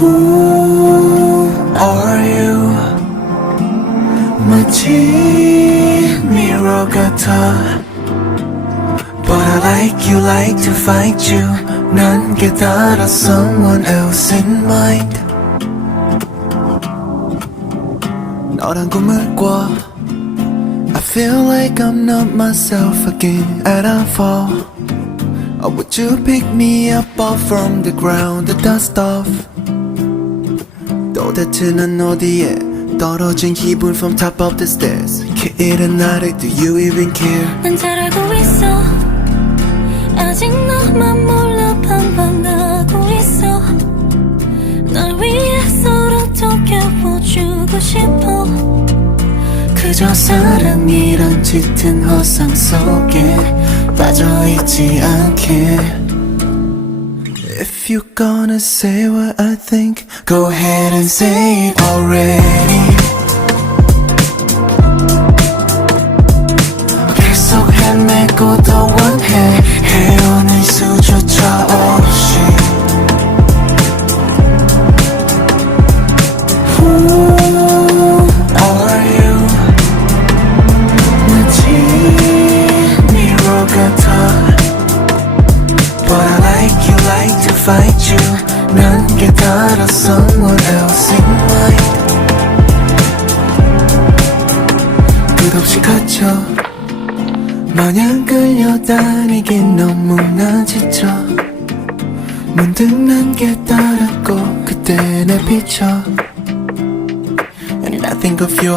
Who are you? 마치 mirror 같아. But I like to fight you. 난 깨달아 someone else in mind. 너란 꿈을 꿔. I feel like I'm not myself again at a fall. Or would you pick me up off from the ground, the dust off? 도대체 난 어디에 떨어진 기분 from top of the stairs. 그 일은 나를 do you even care? 난 잘 알고 있어. 아직 너만 몰라 반반하고 있어. 널 위해서 토껴보주고 싶어. 그저 사랑이란 짙은 허상 속에 빠져있지 않게. If you're gonna say what I think, go ahead and say it already. 계속 헤매고 더 원해. 헤어낼 수조차 없이. Who are you? 마치 mirror 같아. But I like to fight you. 난 깨달아 someone else in mind. 끝없이 갇혀 마냥 끌려다니긴 너무나 지쳐. 문득 난 깨달았고 그때 내 비춰. And I think of you